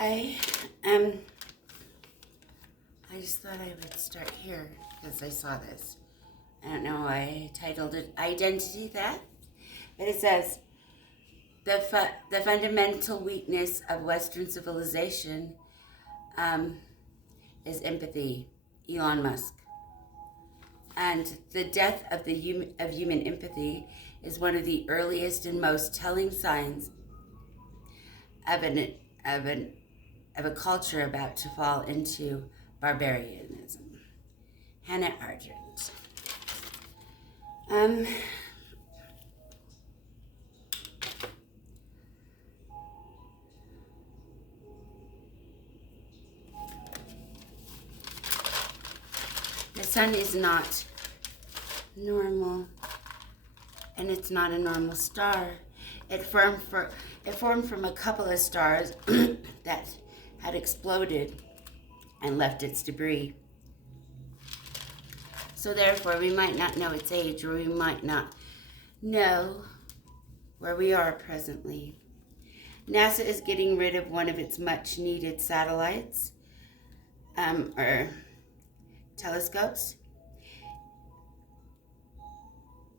Hi. I just thought I would start here because I saw this. I don't know why I titled it Identity Theft, but it says the fundamental weakness of Western civilization is empathy. Elon Musk. And the death of human empathy is one of the earliest and most telling signs of a culture about to fall into barbarianism. Hannah Arendt. The sun is not normal, and it's not a normal star. It formed from a couple of stars that had exploded and left its debris. So therefore, we might not know its age, or we might not know where we are presently. NASA is getting rid of one of its much-needed satellites, or telescopes.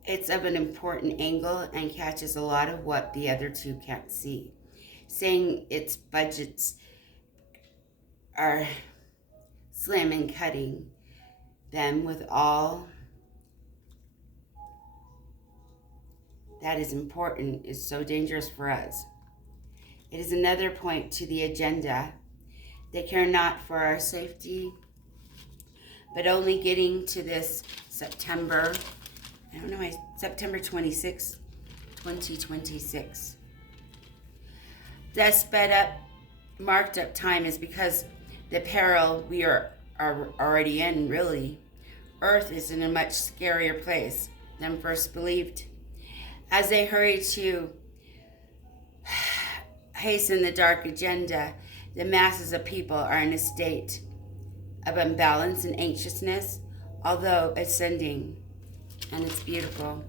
It's of an important angle and catches a lot of what the other two can't see, saying its budgets are slim and cutting them with all that is important is so dangerous for us. It is another point to the agenda. They care not for our safety, but only getting to this September 26, 2026. That sped up, marked up time is because the peril we are already in, really. Earth is in a much scarier place than first believed. As they hurry to hasten the dark agenda, the masses of people are in a state of imbalance and anxiousness, although ascending, and it's beautiful.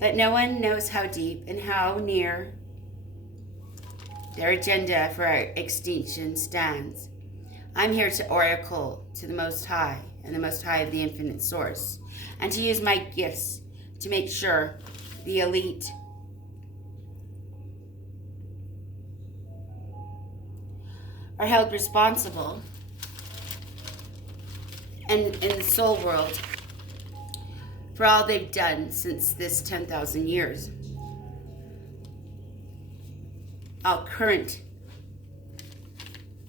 But no one knows how deep and how near their agenda for our extinction stands. I'm here to oracle to the Most High and the Most High of the infinite source, and to use my gifts to make sure the elite are held responsible and in the soul world for all they've done since this 10,000 years. All current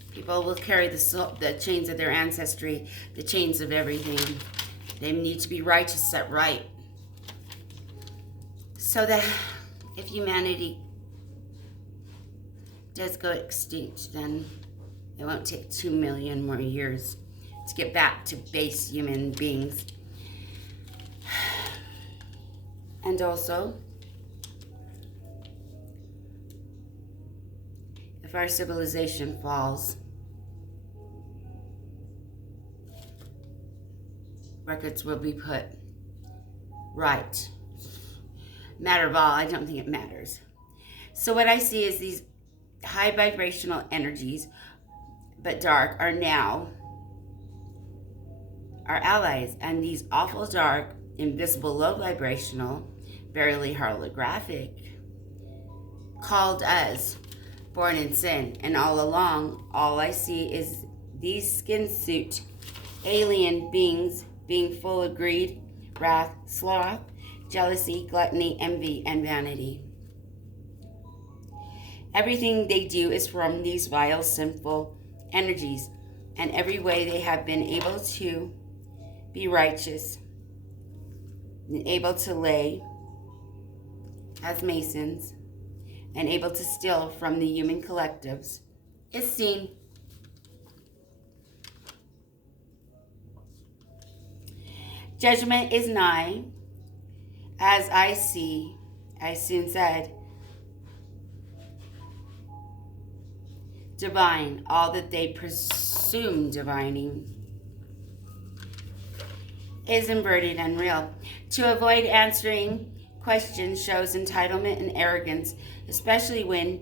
people will carry the chains of their ancestry, the chains of everything. They need to be righteous, set right. So that if humanity does go extinct, then it won't take 2 million more years to get back to base human beings. And also, if our civilization falls, records will be put right. Matter of all, I don't think it matters. So what I see is these high vibrational energies, but dark, are now our allies. And these awful dark, invisible, low vibrational, barely holographic, called us born in sin. And all along, all I see is these skin suit alien beings being full of greed, wrath, sloth, jealousy, gluttony, envy, and vanity. Everything they do is from these vile, sinful energies, and every way they have been able to be righteous, and able to lay as masons, and able to steal from the human collectives is seen. Judgment is nigh, as I see, I soon said. Divine, all that they presume divining is inverted and real. To avoid answering question shows entitlement and arrogance, especially when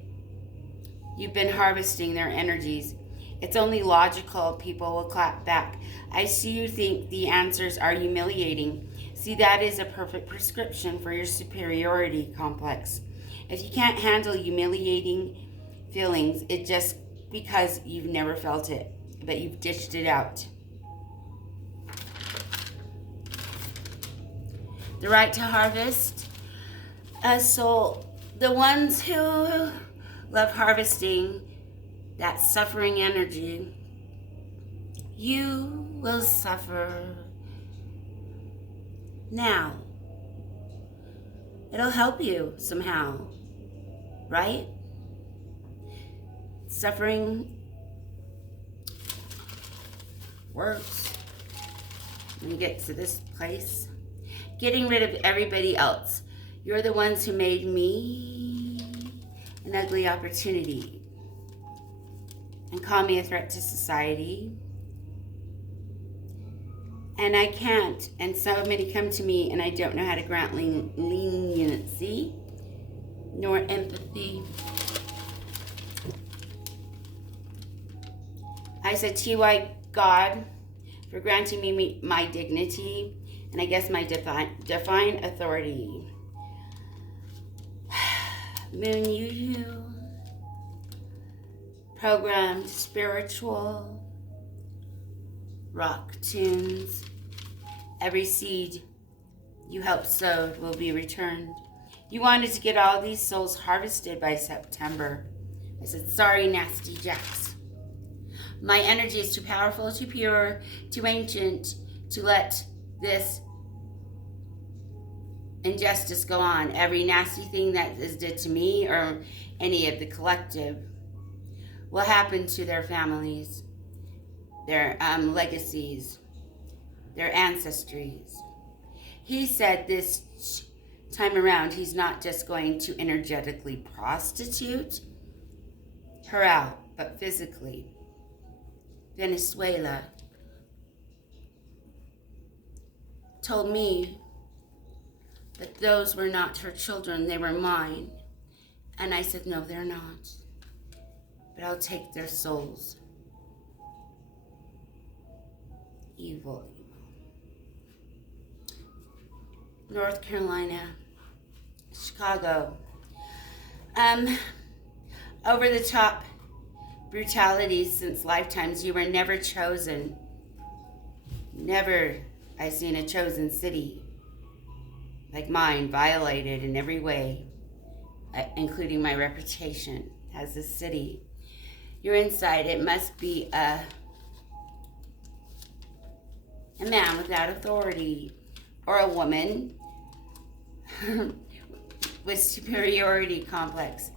you've been harvesting their energies. It's only logical people will clap back. I see you think the answers are humiliating. See, that is a perfect prescription for your superiority complex. If you can't handle humiliating feelings, it's just because you've never felt it, but you've dished it out. The right to harvest. So the ones who love harvesting that suffering energy, you will suffer now. It'll help you somehow, right? Suffering works when you get to this place. Getting rid of everybody else. You're the ones who made me an ugly opportunity and call me a threat to society. And I can't. And so many come to me and I don't know how to grant leniency nor empathy. I said to you, God, for granting me my dignity and I guess my divine authority. Moon iluU, programmed spiritual rock tunes. Every seed you helped sow will be returned. You wanted to get all these souls harvested by September. I said, sorry, nasty jacks. My energy is too powerful, too pure, too ancient to let this injustice go on. Every nasty thing that is did to me or any of the collective will happen to their families, their legacies, their ancestries. He said this time around, he's not just going to energetically prostitute her out, but physically. Venezuela told me that those were not her children, they were mine. And I said, no, they're not. But I'll take their souls. Evil. North Carolina, Chicago. Over the top brutalities since lifetimes. You were never chosen. Never I seen a chosen city like mine violated in every way, including my reputation as a city. You're inside. It must be a man without authority or a woman with superiority complex.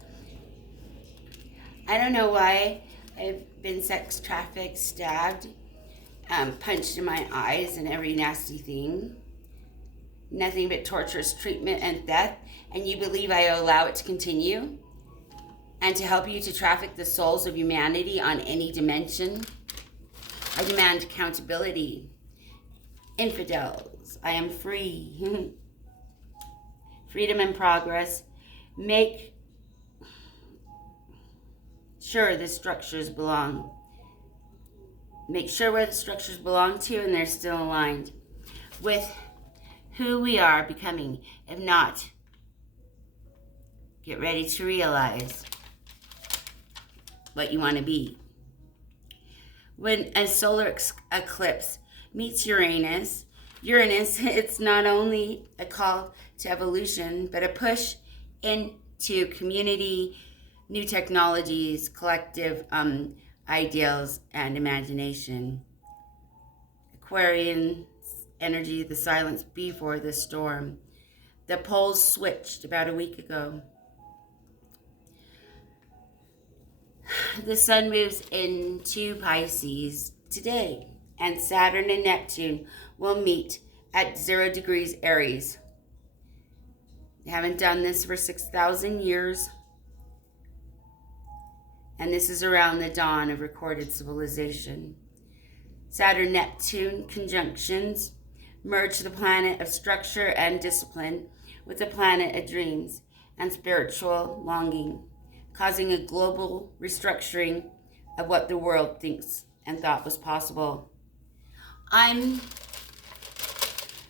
I don't know why I've been sex trafficked, stabbed, punched in my eyes and every nasty thing. Nothing but torturous treatment and death, and you believe I allow it to continue? And to help you to traffic the souls of humanity on any dimension? I demand accountability. Infidels, I am free. Freedom and progress. Make sure the structures belong. Make sure where the structures belong to and they're still aligned with who we are becoming. If not, get ready to realize what you want to be. When a solar eclipse meets Uranus, it's not only a call to evolution, but a push into community, new technologies, collective ideals, and imagination. Aquarian energy, the silence before the storm. The poles switched about a week ago. The sun moves into Pisces today, and Saturn and Neptune will meet at 0 degrees Aries. They haven't done this for 6,000 years, and this is around the dawn of recorded civilization. Saturn-Neptune conjunctions merge the planet of structure and discipline with a planet of dreams and spiritual longing, causing a global restructuring of what the world thinks and thought was possible. I'm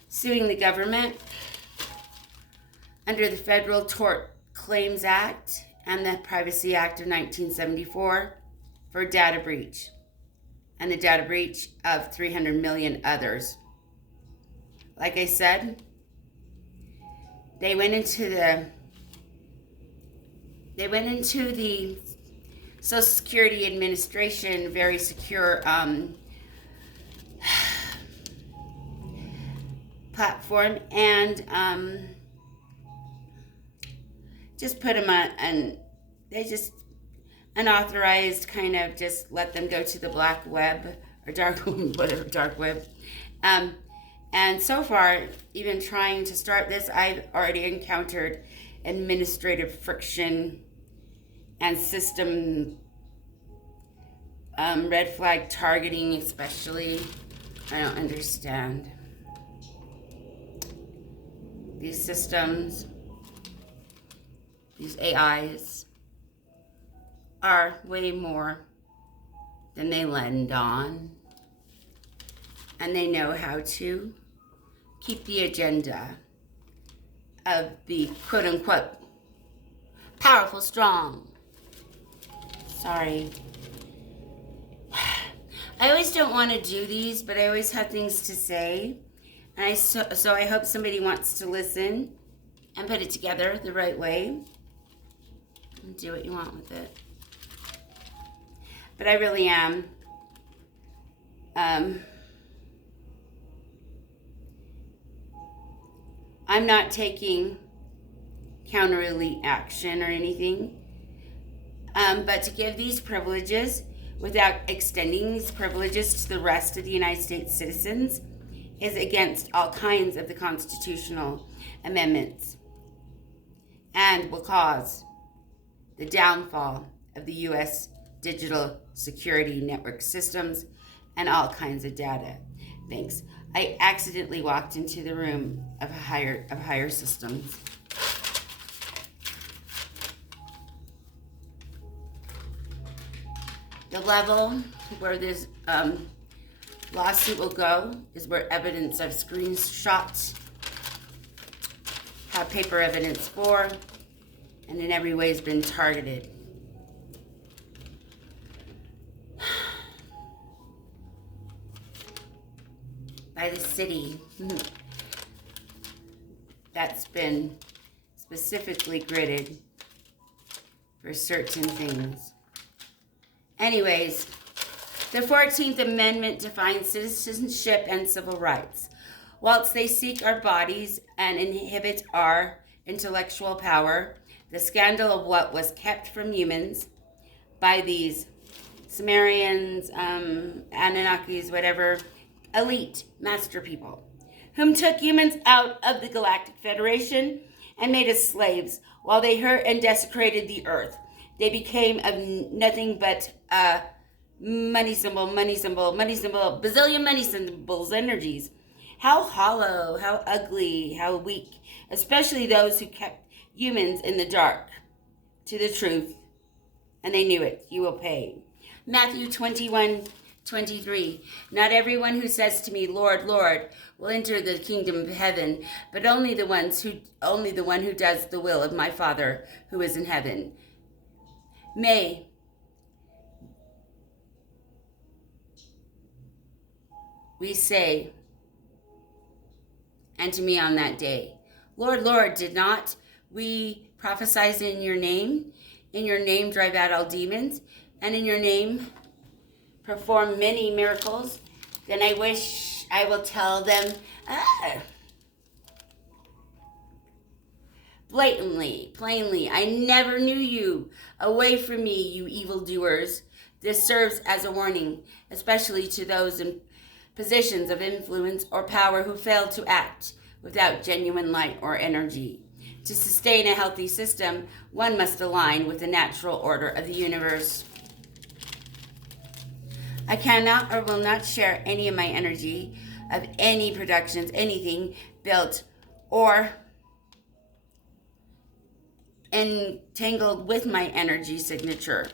suing the government under the Federal Tort Claims Act and the Privacy Act of 1974 for data breach and the data breach of 300 million others. Like I said, they went into the Social Security Administration, very secure platform, and just put them on, and they just unauthorized, kind of just let them go to the black web or dark web. And so far, even trying to start this, I've already encountered administrative friction and system red flag targeting, especially. I don't understand. These systems, these AIs, are way more than they lend on. And they know how to keep the agenda of the quote-unquote powerful strong. Sorry. I always don't want to do these, but I always have things to say. And so I hope somebody wants to listen and put it together the right way and do what you want with it. But I really am I'm not taking counter-elite action or anything, but to give these privileges without extending these privileges to the rest of the United States citizens is against all kinds of the constitutional amendments and will cause the downfall of the U.S. digital security network systems and all kinds of data. Thanks. I accidentally walked into the room of higher systems. The level where this lawsuit will go is where evidence of screenshots have paper evidence for, and in every way has been targeted. By the city that's been specifically gridded for certain things. Anyways, the 14th Amendment defines citizenship and civil rights. Whilst they seek our bodies and inhibit our intellectual power, the scandal of what was kept from humans by these Sumerians, Anunnakis, whatever, elite master people, whom took humans out of the Galactic Federation and made us slaves while they hurt and desecrated the earth. They became of nothing but money symbol, bazillion money symbols energies. How hollow, how ugly, how weak, especially those who kept humans in the dark to the truth. And they knew it. You will pay. Matthew 21:23. Not everyone who says to me, Lord, Lord, will enter the kingdom of heaven, but only the one who does the will of my Father who is in heaven. May we say unto me on that day, Lord, Lord, did not we prophesy in your name? In your name drive out all demons, and in your name perform many miracles? Then I wish I will tell them, blatantly, plainly, I never knew you. Away from me, you evildoers. This serves as a warning, especially to those in positions of influence or power who fail to act without genuine light or energy. To sustain a healthy system, one must align with the natural order of the universe. I cannot or will not share any of my energy of any productions, anything built or entangled with my energy signature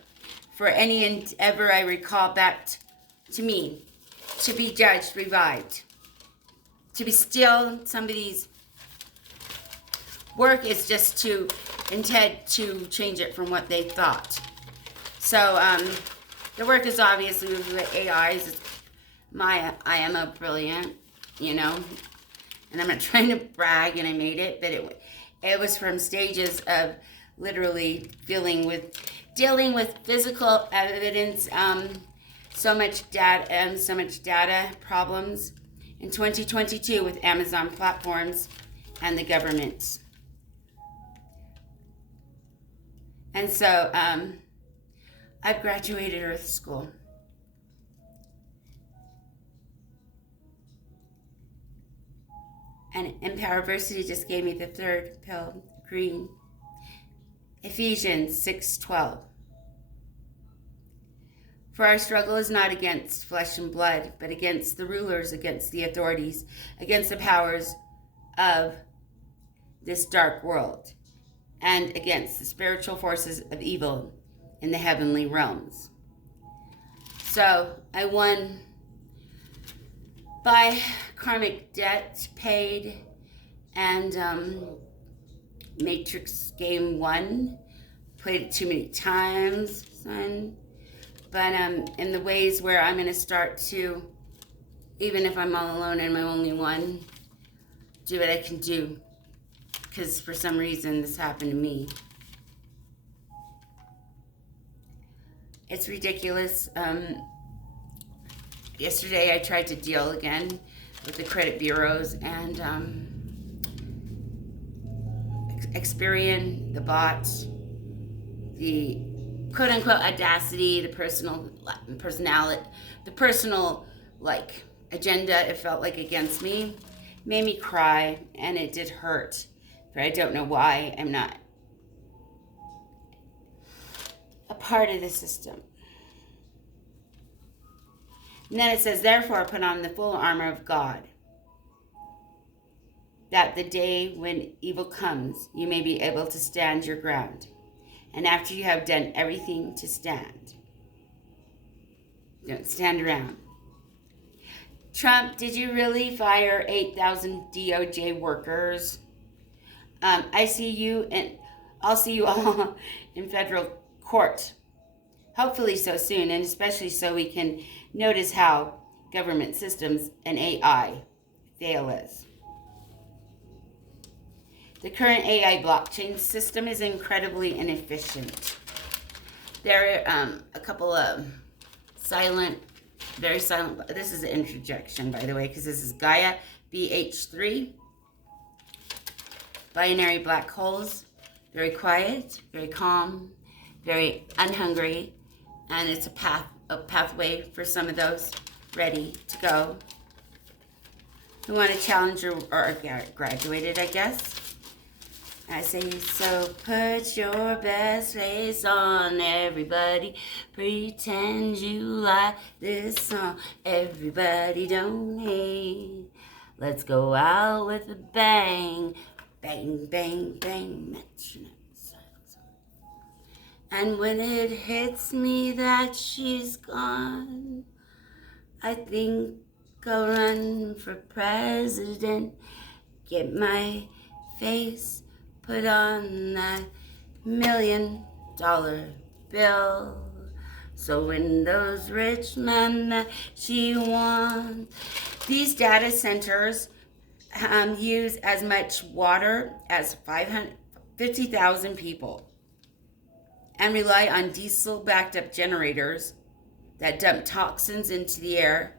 for any endeavor I recall back to me, to be judged, revived, to be still. Somebody's work is just to intend to change it from what they thought. So the work is obviously with the AIs. I am a brilliant, and I'm not trying to brag, and I made it, but it was from stages of literally dealing with physical evidence, so much data problems in 2022 with Amazon platforms and the governments. And so I've graduated Earth School. And Empowerversity just gave me the third pill, green. Ephesians 6:12. For our struggle is not against flesh and blood, but against the rulers, against the authorities, against the powers of this dark world, and against the spiritual forces of evil in the heavenly realms. So I won by karmic debt paid, and Matrix Game 1. Played it too many times, son. But in the ways where I'm going to start to, even if I'm all alone and I'm only one, do what I can do. Because for some reason this happened to me. It's ridiculous. Yesterday I tried to deal again with the credit bureaus and Experian, the bots, the quote-unquote audacity, the personality, the personal agenda, it felt like against me, made me cry, and it did hurt. But I don't know why I'm not a part of the system. And then it says, therefore, put on the full armor of God, that the day when evil comes, you may be able to stand your ground. And after you have done everything to stand, don't stand around. Trump, did you really fire 8,000 DOJ workers? I'll see you all in federal court. Hopefully so soon, and especially so we can notice how government systems and AI fail us. The current AI blockchain system is incredibly inefficient. There are a couple of very silent, this is an interjection, by the way, because this is Gaia BH3, binary black holes, very quiet, very calm, very unhungry, and it's a pathway for some of those ready to go who want to challenge or graduated, I guess. I say, so put your best face on, everybody. Pretend you like this song. Everybody donate. Let's go out with a bang. Bang, bang, bang. And when it hits me that she's gone, I think I'll run for president. Get my face put on that $1 million bill. So when those rich men that she wants, these data centers use as much water as 50,000 people and rely on diesel backed up generators that dump toxins into the air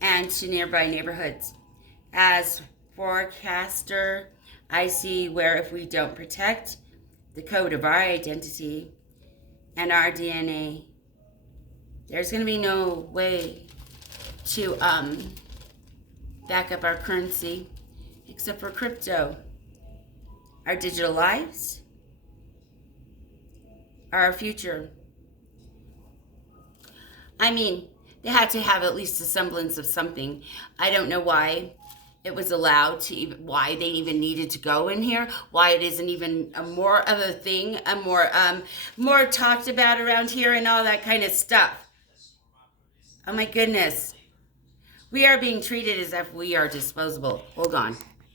and to nearby neighborhoods. As forecaster, I see where if we don't protect the code of our identity and our DNA, there's going to be no way to back up our currency except for crypto. Our digital lives are our future. I mean, they had to have at least a semblance of something. I don't know why it was allowed to even, why they even needed to go in here, why it isn't even a more of a thing, a more talked about around here and all that kind of stuff. Oh my goodness. We are being treated as if we are disposable. Hold on.